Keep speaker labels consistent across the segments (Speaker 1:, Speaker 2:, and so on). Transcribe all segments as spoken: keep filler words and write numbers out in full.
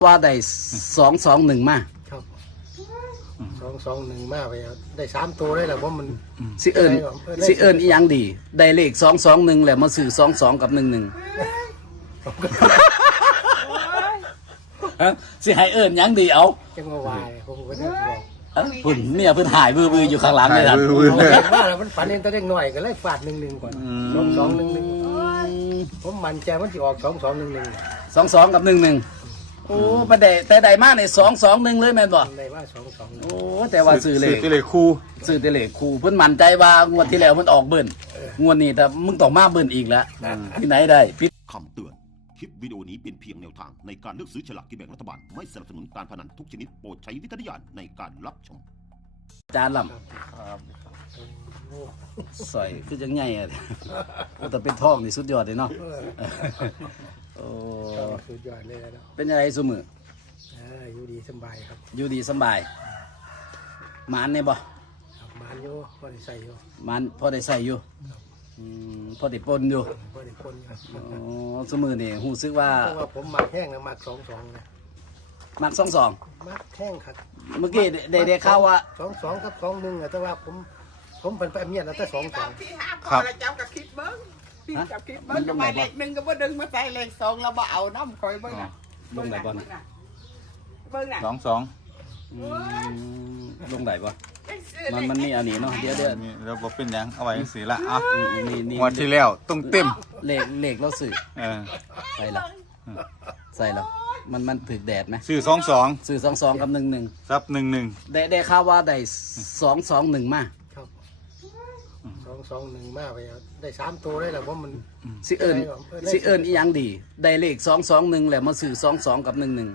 Speaker 1: ว่าได้สองสองหนึ่งมา
Speaker 2: ครับสองสองหนึ่งมาไปได้สามตัวได้แหละเพราะมัน
Speaker 1: สิเอิญสิเอิญอีหยังดีได้เลขสองสองหนึ่งแหละมาสื่อสองสองกับหนึ่งหนึ่งสิให้เอิญยังดีเอา
Speaker 2: จังหวะผมก็ได้บอก
Speaker 1: พุ่นเนี่ยเพิ่นหายบือบืออยู่ข้างหลังเลยครับ
Speaker 2: ว่าแล้วมันฝันเองแต่เด็กหน่อยก็เลยฟาดหนึ่งหนึ่งก่อนสองสองหนึ่งหนึ่งผมมั่นใจมันจะออกสองสองหนึ่งหนึ่ง
Speaker 1: สองสองกับหนึ่งหนึ่งโอ้ประเดแต่ใดมากในสองสองหนึ่งเลยแม่นบ่
Speaker 2: ได้ว่าสองสอง
Speaker 1: โอ้แต่ว่าสื่อเลข
Speaker 3: สื่อเลขคู่
Speaker 1: สื่อเลขคู่เพิ่นมั่นใจว่างวดที่แล้วมันออกเบิ่นงวดนี้แต่มึงต้องมาเบิ่นอีกแล้วที่ไหนได้
Speaker 4: คำเตือนคลิปวิดีโอนี้เป็นเพียงแนวทางในการเลือกซื้อฉลากกินแบ่งรัฐบาลไม่สนับสนุนการพนันทุกชนิดโปรดใช้วิจารณญาณในการรับชม
Speaker 1: จานลำใส่คือจังไงอ่ะแต่เป็นทองนี่สุดยอดเลยเนาะโอ้
Speaker 2: สุดยอดเลยเนาะ
Speaker 1: เป็นยังไงซุมือ
Speaker 2: อยู่ดีสบายครับ
Speaker 1: อยู่ดีสบายมันเนี่ยบ่
Speaker 2: มันอยู่พอได้ใส่อยู่
Speaker 1: มันพอได้ใส่อยู่พอได้ปนอยู่
Speaker 2: พอได้ปนครับ
Speaker 1: อ๋อซุมือนี่หูซึกว่า
Speaker 2: ผมมักแห้งนะมักสองสองนะ
Speaker 1: มักสองสอง
Speaker 2: มักแห้งครับ
Speaker 1: เมื่อกี้ได้ได้ข่าวว่า
Speaker 2: สองสองกับสองหนึ่งแต่ว่าผมผมเป็นไปเมียนแล้วแต่สองสอง
Speaker 5: ครับเจ้ากับคิดเบิ้งพี่กับคิดเบิ้งจะมาเลขหนึ่งก็บ่ดึงมาใส่เลขสองเราบ่เอาน้ำคอยเบิ้ง
Speaker 1: ลงไหนบ่นะ
Speaker 5: เบิ้งน่ะ
Speaker 3: สองสอง
Speaker 1: ลงไหนบ่มันมันมีอันนี้เนาะเดี๋ยวเดี๋ยว
Speaker 3: เราบอกเป็นยังเอาไว้สีละอ่ะ
Speaker 1: นี่นี่
Speaker 3: วันที่แล้วต้องเต็ม
Speaker 1: เลขเลขเราสื่อใส่ละใส่ละมันมันถึกแดดไหม
Speaker 3: สื่อสองสอง
Speaker 1: สื่อสองสองกับหนึ่งหนึ่ง
Speaker 3: ซับหนึ่งหนึ่ง
Speaker 1: ได้ได้ข่าวว่าได้สองสองหนึ่งมา
Speaker 2: ครับสองสองหนึ่งมาไปได้สามตัวได้แหละเพราะมัน
Speaker 1: สิเอิญสิเอิญอีหยังดีได้เลขสองสองหนึ่งแหละมาสื่อสองสองกับหนึ่งหนึ่ง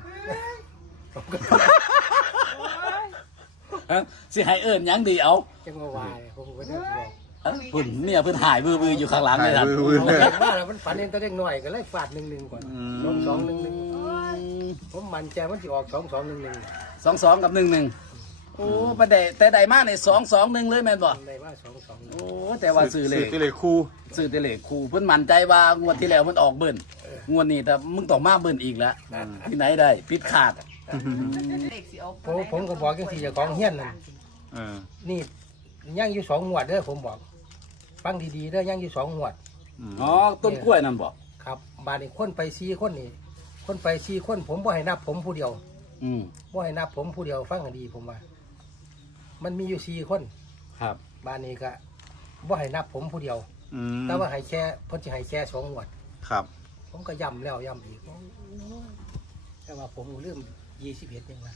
Speaker 1: สิให้เอิญยังดีเอา
Speaker 2: จังหวะผมก็ได้บอก
Speaker 1: พุ่นเนี่ยเพิ่นหายบือบืออยู่ข้างหลังเลยครับ
Speaker 2: ว่าแล้วมันฝันเองแต่เด็กหน่อยก็เลยฟาดหนึ่งหนึ่งก่อนสองสองหนึ่งหนึ่งผมมั่นใจมันจะออกสองสองหนึ่งหนึ่ง
Speaker 1: สองสองกับหนึ่งหนึ่งโอ้ประเดแต่ใดมากในสองสองหนึ่งเลยแม่นบ่
Speaker 2: ได้ว่าสองสอง
Speaker 1: โอ้แต่ว่าสื่อเลข
Speaker 3: สื่อเลขคู่
Speaker 1: สื่อเลขคู่เพิ่นมั่นใจว่างวดที่แล้วมันออกเบิ่นงวดนี้แต่มึงต้องมาเบิ่นอีกแล้วที่ไหนได้พิษขาด
Speaker 2: ผมผมก็บอกจังสี่จะของเฮี้ยนนั่นนี่ย่างอยู่สองหวดเด้อผมบอกฟังดีๆเด้อย่างอยู่สองหวด
Speaker 1: อ๋อต้นกล้วยนั่นบอก
Speaker 2: ครับบาดนี้คนไปสี่คนนี่คนไปสี่คนผมบ่ให้นับผมผู้เดียว
Speaker 1: อืม
Speaker 2: บ่ให้นับผมผู้เดียวฟังดีผมว่ามันมีอยู่สี่คน
Speaker 1: ครับ
Speaker 2: บาดนี้ก็บ่ให้นับผมผู้เดียวแต่ว่าให้แค่เพิ่นสิให้แค่สองหวด
Speaker 3: ครับ
Speaker 2: ผมก็ย้ำแล้วย้ำอีกแต่ว่าผมลืมยี่สิบเอ็ดยังไง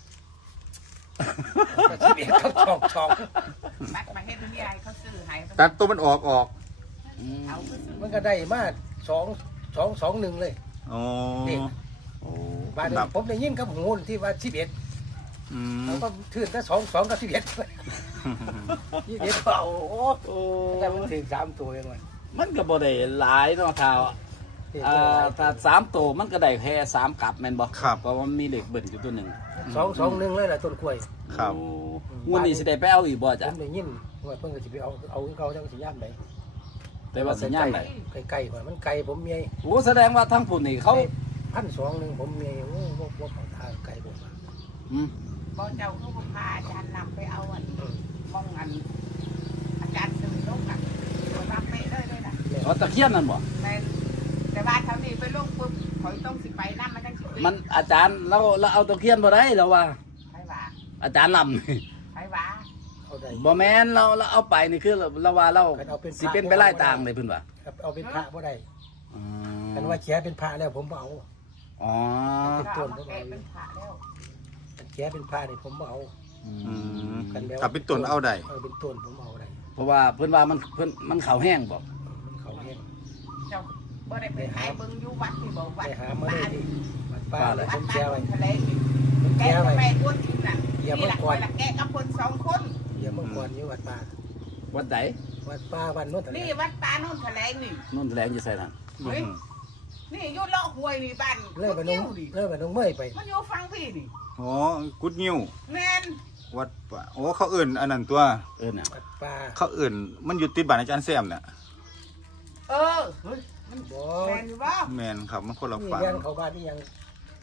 Speaker 2: ยี่สิบเอ็ดเขาชองชอง
Speaker 5: มัดมาให้พี่ใหญ่เขาซื้อให้
Speaker 3: ตัดตัวมันออกออก
Speaker 2: มันก็ได้มาสองสองสองหนึ่งเลย
Speaker 3: โอ้
Speaker 2: บาดนี้ผมได้ยินกับหูที่ว่าสิบเอ็ดเขาก็ถือแต่สองสองกับสิบเอ็ดยี่สิบเอ็ดเปล่าโอ้แต่มันถึงสามตัวเองเลย
Speaker 1: มันก็บ่ได้หลายเนาะข่าวอ่าถ้าสามตัวมันก็ได้แค่สามกับแม่นบ่เพราะว่ามันมีเหล็กเบิ่นอยู่ตัวหนึ่ง
Speaker 2: สองสองหนึ่งเลยแหละต้นกล้วย
Speaker 3: ครับ
Speaker 1: งวดนี้สิได้ไปเอาอีกบ่จ้ะ
Speaker 2: ผมได้ยินว่าเพิ่งจะไปเอาเอาเขาจังสิย่ามไหน
Speaker 1: แต่ว่าสัญญาณไหน
Speaker 2: ไกลๆว่ามันไกลผมเมีย
Speaker 1: โอ้แสดงว่าทั้งผุนนี่เขา
Speaker 2: พันสองหนึ่งผมเมียโอ้พวกพวกเขาทางไกลผม
Speaker 1: อืม
Speaker 5: บ่เจ้าเขาพาอาจารย์นำไปเอาอันมองอันอาจารย์ซื้อลงกันรับไปเลยเลยนะ
Speaker 1: อ๋อตะเคียนนั่นบ่
Speaker 5: แต่ว่าเท่านี้ไปลงปุ๊บเขาต้องสิไปน้ำมันต้องสิ
Speaker 1: มันอาจารย์เราเราเอาตะเคียนบ่ได้แล้วว่า
Speaker 5: ใช่ว่า
Speaker 1: อาจารย์ล
Speaker 5: ำใช่ว่า
Speaker 1: บ่แม่นเราเราเอาไปนี่คือเราว่าเราสิเป็นไปไล่ต่างเลยเพิ่นว่า
Speaker 2: เอาเป็นพระบ่ได้กันว่าแฉเป็นพระแล้วผมเอา
Speaker 1: อ๋อ
Speaker 2: เป็นต้นผมเอาเป็นพระแล้วแฉเป็นพระนี่ผมเอา
Speaker 3: กันแล้วถ้าเป็นต้นเอาได้
Speaker 2: เอาเป็นต้นผมเอาได้
Speaker 1: เพราะว่าเพิ่นว่ามันเพิ่นมันเขาแห้งบ่
Speaker 2: มันเขาแห้ง
Speaker 5: เจ้าบ่ได้ไปหาเบิ่งอยู่วัดที่บ่วัด
Speaker 2: หามาได้วัดป้าแล้วผมแช่ไว้
Speaker 5: ทะเลแกะไปตัวจริงน่ะนี่แหละคนละแกะกับคนสองคน
Speaker 2: อย่าเมื่อก่อนอยู่วัดป่า
Speaker 1: วัดไหน
Speaker 2: วัดป่าวันโน้นทะเล
Speaker 5: นี่วัดป่าโน้นทะเลนี่
Speaker 1: โน้นทะเลอยู่ไสนั่น
Speaker 5: นี่อยู่เลาะห้วยนี่บ้าน
Speaker 2: เลิกไปน้องเลิกไปน้องเมื่อยไป
Speaker 5: มันอยู่ฟังพี่นี่
Speaker 3: อ๋อกุดงิ้ว
Speaker 5: แม่น
Speaker 3: วัดป่าโอ้เขาเอิ่นอันนั้นตัว
Speaker 1: เอิ่นน่ะ
Speaker 2: วัดป่า
Speaker 3: เขาเอิ่นมันอยู่ติดบ้านอาจารย์แซมเนี่ย
Speaker 5: เออเฮ้ยมันบ่แม่นอยู่บ่
Speaker 3: แม่นครับมันคนละฝั่ง
Speaker 2: เรียนเขาบ้านนี่ยัง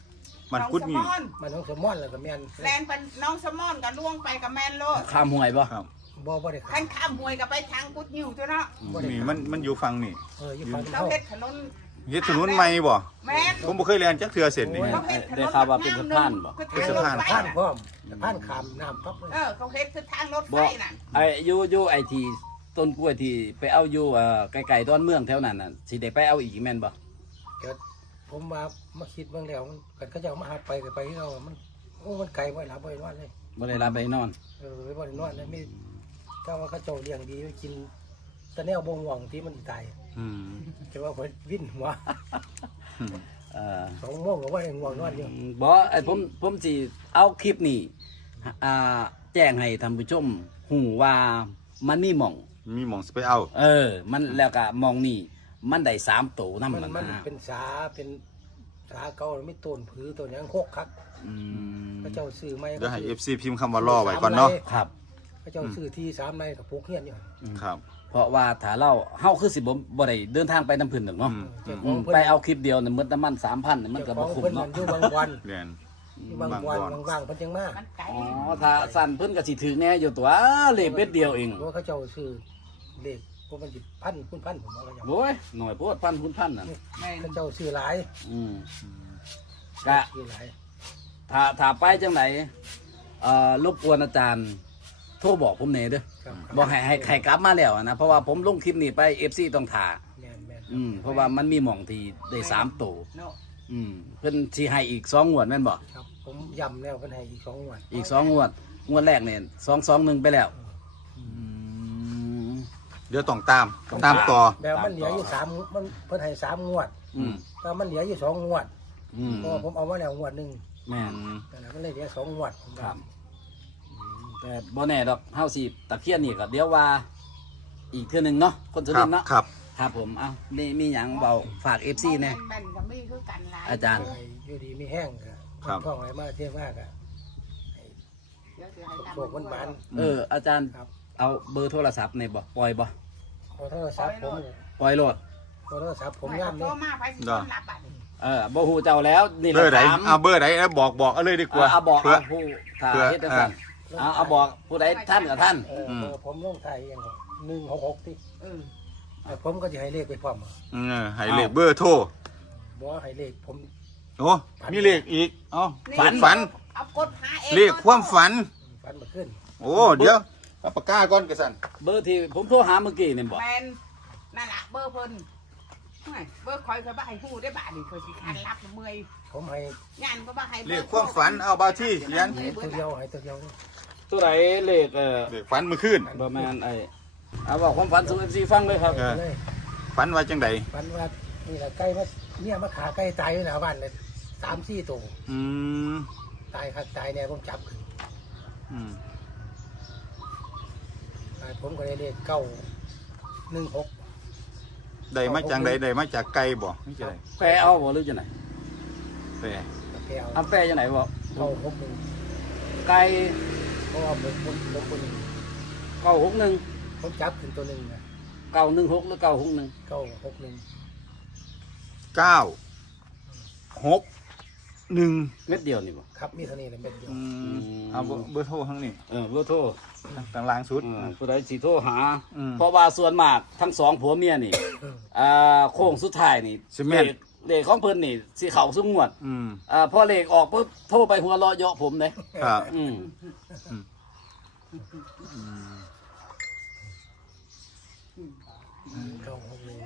Speaker 3: มันกุดงิ้ว
Speaker 5: น้องสมอน
Speaker 2: มันน้องสมอนแล้วก็แม่น
Speaker 5: แลนเป็นน้องสมอนกับล่วงไปกับแมนโลด
Speaker 1: ข้ามห่วยบ่
Speaker 3: ครับ
Speaker 2: บ่บ่ได้
Speaker 5: ขันข้ามหวยกับไปทางกุดยิวตัวเนาะ
Speaker 3: นี่มันมันอยู่ฝั่งนี่
Speaker 2: เอออยู่ฝั่ง
Speaker 5: เรา
Speaker 2: เฮา
Speaker 5: เฮ็ดถนน
Speaker 3: เฮ็ดถนนใหม่บ่
Speaker 5: แม่น
Speaker 3: ผมบ่เคยเรียนจักเทื่อเส้นนี่
Speaker 5: เขาเฮ็ดถน
Speaker 1: ได้
Speaker 5: น
Speaker 1: ข่าวว่าเป็นสะพานบ่
Speaker 5: คือทางรถไฟ
Speaker 2: ผ่าน
Speaker 5: น่ะ
Speaker 2: พร้อมผ่านขามน้ำปั๊บเลย
Speaker 5: เออเขาเฮ็ดคือทางรถไฟ
Speaker 1: บ่
Speaker 5: น่ะ
Speaker 1: ไอ้อยู่อยู่ไอ้ที่ต้นกล้วยที่ไปเอาอยู่เอ่อไกลๆดอนเมืองแถวนั้นน่ะสิได้ไปเอาอีกแม่นบ่
Speaker 2: เกิดผมมามาคิดเบิ่งแล้วมันกันเขาจะเอามาหาไปก็ไปที่เรามันโอ้มันไกลไว้หลายบ่ได้นอนเลย
Speaker 1: บ่ได้รับไปนอน
Speaker 2: เออบ่ได้นอนเลยมีถ้าว่าเขาเจ้าเลี้ยงดีไว้กินแต่แนวบ่ง่วงที่มันสิตาย
Speaker 3: อืม
Speaker 2: แต่ว่าเพิ่นวิ่นหัว
Speaker 1: เอ่อ
Speaker 2: สองโมงก็ว่าได้ง่วงนอนอยู่
Speaker 1: บ่ไอ้ผมผมสิเอาคลิปนี้อ่าแจ้งให้ท่านผู้ชมหูว่ามันมีหม่อง
Speaker 3: มีหม่องสิไปเอา
Speaker 1: เออ มันแล้วก็หมองนี่มันได้สามโตนำ
Speaker 2: มัน
Speaker 1: นั่น
Speaker 2: มัน
Speaker 1: นะ
Speaker 2: เป็นสาเป็นสาเก่าไม่ต้นผือต้นหยังหกคัก
Speaker 1: อืม
Speaker 2: เขาเจ้าซื้อไม่
Speaker 3: เดี๋ยวให้ เอฟ ซี พิมพ์คำว่ารอไว้ก่อนเนาะ
Speaker 1: ครับ
Speaker 2: เขาเจ้าซื้อที่สามในกับปลูกเฮียนอยู่
Speaker 3: ครับ
Speaker 1: เพราะว่าถ้าเราเฮาคือสิบ่บ่ได้เดินทางไปน้ำพื้นหรอกเนาะ
Speaker 3: อืม
Speaker 2: เจ้าข
Speaker 1: อื
Speaker 2: อง
Speaker 1: ม
Speaker 2: เพิ่น
Speaker 1: ไปเอาคลิปเดียวเนี่ยหมดน้ำมันสามพันมันก็
Speaker 2: เจ้าข
Speaker 1: บ่
Speaker 2: อง
Speaker 1: คุ้ม
Speaker 2: เพิ่นมั
Speaker 1: เนาะ
Speaker 2: นอยู่บางวัน
Speaker 3: เรียน
Speaker 2: อยู่บางวันบางๆเพิ่นจังมา
Speaker 5: มันไกล
Speaker 1: อ๋อถ้าสั่นเพิ่นก็สิถือแน่อยู่ตัวเลขเป็ดเดียวเอง
Speaker 2: เพราะเขาเจ้าซื้อเลขพวกมันสิพันคุณพันผมว่าเขาเจ้า
Speaker 1: โอ้ยหน่อยโพดพันคุณพันน่ะ
Speaker 5: แม่น
Speaker 2: เขาเจ้าซื้อหลาย
Speaker 1: อืมก็
Speaker 2: ซื้อหลาย
Speaker 1: ถ้าถ้าไปจังไหนเอ่อรบกวนอาจารย์โทรบอกผมแหน่เด้อ
Speaker 2: ครับ
Speaker 1: บอกให้ให้ใครกลับมาแล้วนะเพราะว่าผมลงคลิปนี้ไป เอฟ ซี ต้องถ่า
Speaker 2: แม่นแม่น
Speaker 1: อืมเพราะว่ามันมีหม่องที่ได้สามโต
Speaker 5: เนาะ
Speaker 1: อืมเพิ่นสิให้อีกสองงวดแม่นบ่
Speaker 2: ครับผมย้ำแล้วเพิ่นให้อีกสองวัน
Speaker 1: อีกสองงวด งวดแรกเนี่ยสองสองหนึ่งไปแล้วอืม
Speaker 3: เดี๋ยวต้องตามตามต่อ
Speaker 2: แบบมันเหลืออยู่สามมันเพิ่นให้สามงวด
Speaker 1: อืม
Speaker 2: แต่มันเหลืออยู่สองงวด
Speaker 1: อืม
Speaker 2: เพราะว่าผมเอามาแล้วงวดหนึง
Speaker 1: แม่น
Speaker 2: นั่นน่ะมันเลยเหลือสองงวดผม
Speaker 1: ครั
Speaker 2: ว่า
Speaker 1: บแต่บ่แน่ดอกเฮาสิตะเคียนนี่ก็เดี๋ยวว่า อีกเทื่อหนึงเนาะคนสุ
Speaker 3: ครั
Speaker 1: ริ
Speaker 3: บ
Speaker 1: นทร์เนาะ
Speaker 3: ครับ
Speaker 1: ครับผมเอ้ามีมีหยังเบาฝาก เอฟ ซี แน่
Speaker 5: แม่นก็มีคือกันหลาย
Speaker 1: อาจารย์
Speaker 2: ให้อยู่ดีมีแห้งก็
Speaker 3: ครับ
Speaker 2: ท้องไหลมาเที่ยงมากอ่ะ
Speaker 5: เดี๋ยวสิให้ตาม
Speaker 2: โชคมันบาน
Speaker 1: เออ อาจารย์
Speaker 2: ครับ
Speaker 1: เอาเบอร์โทรศัพท์ในบ่ปล่อยบ่
Speaker 2: ขอโทรศัพท์ผม
Speaker 1: ปล่อยโหลด
Speaker 2: ขอโทรศัพท์ผม
Speaker 5: ผม
Speaker 2: ย่าม
Speaker 5: โท
Speaker 2: นี่
Speaker 5: รมาไปสิต้อนรับบัดนี้
Speaker 1: เออบ่ฮู้เจ้าแล้วนี่แห
Speaker 3: เบอ
Speaker 1: ละ
Speaker 3: ร์ไหน
Speaker 1: ถาม
Speaker 3: เอาเบอร์ไหนเอาบอกบอกเอาเลยดีกว่า
Speaker 1: เอาบอก
Speaker 3: เพื่อ
Speaker 1: เอาผู้ถ้า
Speaker 3: เพื่อ
Speaker 1: เฮ็ดจังซั่นเอาเอาบอกผู้ใดท่านกับท่าน
Speaker 2: เออ
Speaker 3: ม
Speaker 2: เบอร์ผมลงไทยอย่างหนึ่งหกหกที่
Speaker 5: เออ
Speaker 2: แต่ผมก็จะให้เลขไปพร้อม
Speaker 3: เออให้เลขเบอร์โทร
Speaker 2: บอกว่าให้เลขผม
Speaker 3: โอ้มีเลขอีกเอ้า
Speaker 1: ฝัน
Speaker 3: ฝัน
Speaker 5: เอากดหาเอง
Speaker 3: เลขความฝัน
Speaker 2: ฟันมาขึ้น
Speaker 3: โอ้เดี๋ยวเอาปากกาก่อนกระสัน
Speaker 1: เบอร์ที่ผมโทรหาเมื่อกี้นี่บ่
Speaker 5: แม่นนั่นล่ะเบอร์เพิ่นเฮ้ยเบอร์คอยเคยบ่ให้ฮู้ได้บาดนี่เคยสิคันรับเมื่อย
Speaker 2: ผมให้
Speaker 5: งานก็บ่ให้
Speaker 3: เลขความฝันเอาบาที่เรียน
Speaker 2: ให้ตัวเดียวให้ตัวเดียวนี่
Speaker 1: ตัวไหนเลขเอ่อ
Speaker 3: เลขฝันเมื่อคืน
Speaker 1: บ่แม่นไอ้เอาบอกความฝันสู่ เอฟ ซี ฟังเลยครับ
Speaker 3: เออ
Speaker 2: เลย
Speaker 3: ฝันว่าจังใด
Speaker 2: ฟันว่านี่แหละใกล้มาเนี่ยมาขาใกล้ตายอยู่หน้าบ้านเลยสามสี่ตัว
Speaker 3: อืม
Speaker 2: ตายคักตายเนี่ยผมจับขึ้น
Speaker 3: อืม
Speaker 2: ตายผมก็ได้เลขเก้าหนึ่งหก
Speaker 3: ได้มาจากใดได้มาจากไกลบ่ไม่ใช่
Speaker 1: แปลเอาบ่หรือจังไหน
Speaker 3: แปล
Speaker 2: กับแก้ว
Speaker 1: เอาแปลจังไหนบ่
Speaker 2: เก้าหกหนึ่ง
Speaker 1: ไก่
Speaker 2: เพราะว่าผมผมผมคนหนึ่ง
Speaker 1: เก้าหกหนึ่ง
Speaker 2: ผมจับขึ้นตัวหนึ่งนะ
Speaker 1: เก้าหนึ่งหกหรือเก้าหกหนึ่ง
Speaker 2: เก้าหกหนึ่ง
Speaker 3: เก้าหกหนึ่ง
Speaker 1: เม็ดเดียวนี่บ่
Speaker 2: ครับมีเท่านี้เลยเป็นเดียว
Speaker 3: อืมเอาเบอร์เบอร์โทรทั้งนี้
Speaker 1: เออเบอร์โทร
Speaker 3: ต่างล่างสุด
Speaker 1: เออผู้ใดสิโทรหา
Speaker 3: อืม
Speaker 1: เพราะว่าส่วนมากทั้งสองผัวเมียนี่อ่าโค้งสุดท้ายนี่
Speaker 3: สิแม่น
Speaker 1: เลขเลขของเพิ่นนี่สิเข้าสุงวด
Speaker 3: อืม
Speaker 1: อ่าพอเลขออกปุ๊บโทรไปหัวเราะเยาะผมเด้
Speaker 3: ครับ
Speaker 1: อืม
Speaker 2: เก้าหกหนึ่งนะ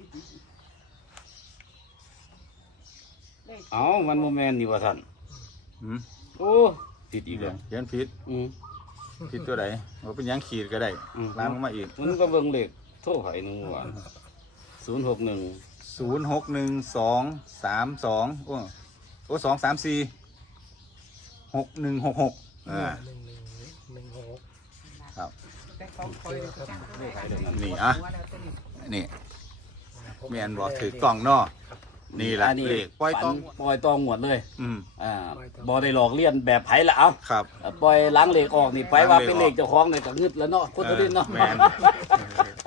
Speaker 1: เอ้ามันโมแมนนี่ว่าท่าน
Speaker 3: อืม
Speaker 1: โอ้ผิดอีกแล้ว
Speaker 3: เขียนผิด
Speaker 1: อืม
Speaker 3: ผิดตัวใดว่าเป็นหยังขีดก็ได้
Speaker 1: อืม
Speaker 3: ล้างลงมาอีก
Speaker 1: มันก็เบิ่งเลขโทรไห้นึงว่าศูนย์หกหนึ่ง
Speaker 3: ศูนย์หกหนึ่งสองสามสองโอ้โอ้สองสามสี่หกหนึ่งหกหกอ่า
Speaker 2: หนึ่งหนึ่งหนึ่งหก
Speaker 3: ครับ
Speaker 5: แต่ของคอยนี่ก็จังเลย
Speaker 3: นี่อ่ะ นี่แม่นบอกถือกล่องเนาะนี่แหละ
Speaker 1: อันนี้
Speaker 3: เลขปล่อยต้อง
Speaker 1: ปล่อยตองหมดเลย
Speaker 3: อืม
Speaker 1: อ่าบ่ได้หลอกเลียนแบบไผละเอา
Speaker 3: ครับ
Speaker 1: ปล่อยล้างเลขออกนี่ไปว่า
Speaker 3: ล้างเลข
Speaker 1: เป็นเลขเจ้าของเนี่ยก็งึดแล้วเนาะคนทุรินทร์เนาะ
Speaker 3: แม่น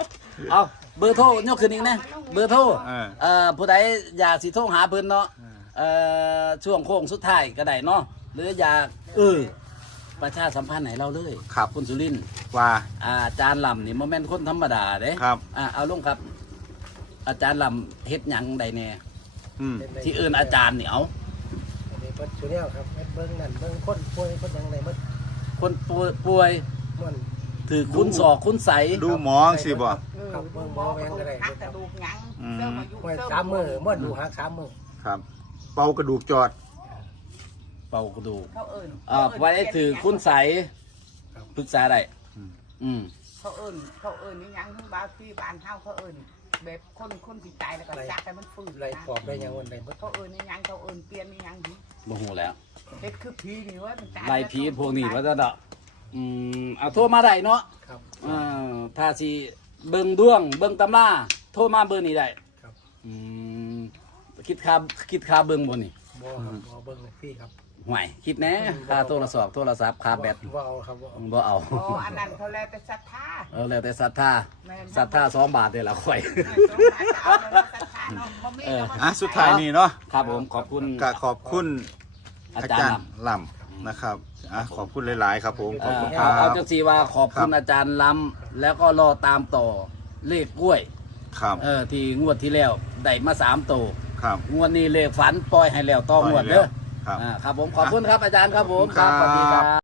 Speaker 1: เอาเบอร์โทรยกขึ้นอีกนะเบอร์โทร
Speaker 3: เออ
Speaker 1: เอ่อผู้ใดอยากสิโทรหาเพิ่นเนาะเอ่อช่วงโค้งสุดท้ายก็ได้เนาะหรืออยากเออประชาสัมพันธ์ให้เราเลย
Speaker 3: ครับ
Speaker 1: คุณสุรินทร์
Speaker 3: ว่า
Speaker 1: อาจารย์ลำนี่โมเมนต์คนธรรมดาเด้
Speaker 3: ครับ
Speaker 1: อ่าเอาลงครับ อาจารย์ลำเฮ็ดหยังใดแน่
Speaker 3: อืม
Speaker 1: ที่เอื่นอาจารย์นี่เอา
Speaker 2: อันนี้เพิ่นชูแนวครับเบิ่งนั่นเบิ่งคนป่วยคนหยังไงมัน
Speaker 1: คนป่วยป่วย
Speaker 2: ม่วน
Speaker 1: ถือคุณศอกคุณใส
Speaker 3: ดูหมองสิบ่
Speaker 2: ครับเบิ่งหมอแวงก็ได้
Speaker 5: หักกระดูกหยัง
Speaker 3: อืม
Speaker 5: เสริมอายุ
Speaker 2: ม่วน
Speaker 5: เสริ
Speaker 2: สามมื้อม่วนดูหักสามมื้อ
Speaker 3: ครับ เป่ากระดูกจอด
Speaker 1: เป่ากระดูก
Speaker 5: เขาเอิ้น
Speaker 1: อ่าไว้ถือคุณใสปรึกษาได้
Speaker 3: อืม
Speaker 1: อืม
Speaker 5: เขาเอิ้นเขาเอิ้นนี่หยังทั้งบางที่บ้านเฮาเขาเอิ้นแบบคนคนที่ตายแล้วก็จักให้มันฟื้น
Speaker 2: ไร
Speaker 5: นะ
Speaker 2: ปอบได้หยังวันใดบ่
Speaker 5: เขาเอิ้นนี่หยังเขาเอิ้นเปลี่ยนนี่หยังดิ
Speaker 1: บ่ฮู้แล้ว
Speaker 5: เฮ็ดคือผีนี่เว้ยมันตาย
Speaker 1: ไล่ผีพวกนี้ว่าจะดอกอืมเอาโทรมาได้เนาะ
Speaker 2: ครับ
Speaker 1: อ่าถ้าสิเบิ่งดวง เบิ่งตำราโทรมาเบอร์นี้ได้
Speaker 2: ครับ
Speaker 1: อืมคิดค่าคิดค่าเบิ่งบ่นี่
Speaker 2: บ่ครับบ่เบิ่งเลยพี่ครับ
Speaker 1: ห่วยคิดแหน่ค่าโทรศัพท์โทรศัพท์ค่าแบต
Speaker 2: บ่เอาครับบ่เอา
Speaker 1: บ่เอา
Speaker 5: อ๋ออันนั้นเขาแล้วแต่ศรัทธา
Speaker 1: เออแล้วแต่ศรัทธา
Speaker 5: แม่น
Speaker 1: ศรัทธาสองบาทเด้อละข่อย
Speaker 5: สงสารจะเอาเลยว่าศรัทธาเนาะบ่มี
Speaker 1: เออ
Speaker 5: แล้ว
Speaker 3: อ่ะสุดท้ายนี่เนาะ
Speaker 1: ครับผมขอบคุณ
Speaker 3: ก็ขอบคุณ
Speaker 1: อา
Speaker 3: อา
Speaker 1: จาร
Speaker 3: จาร
Speaker 1: ย์
Speaker 3: ย์ลำนะครับอ่ะขอบคุณหลาย ๆ ครับผม ขอบคุณค
Speaker 1: เอ่
Speaker 3: รั
Speaker 1: อเอา
Speaker 3: บ
Speaker 1: จังสีว่าขอบคุณ
Speaker 3: ครับ
Speaker 1: อาจารย์ล้ำแล้วก็รอตามต่อเลขกล้วย
Speaker 3: ครับ
Speaker 1: เออที่งวดที่แล้วได้มาสามตัว
Speaker 3: ครับ
Speaker 1: งวดนี้เลขฝันปล่อยให้แล้วต่องวดเด้อ
Speaker 3: ครับ
Speaker 1: อ่าครับผมขอบคุณครับอาจารย์ครับผม
Speaker 3: ขอบคุณครับ
Speaker 1: สวัสดีครับ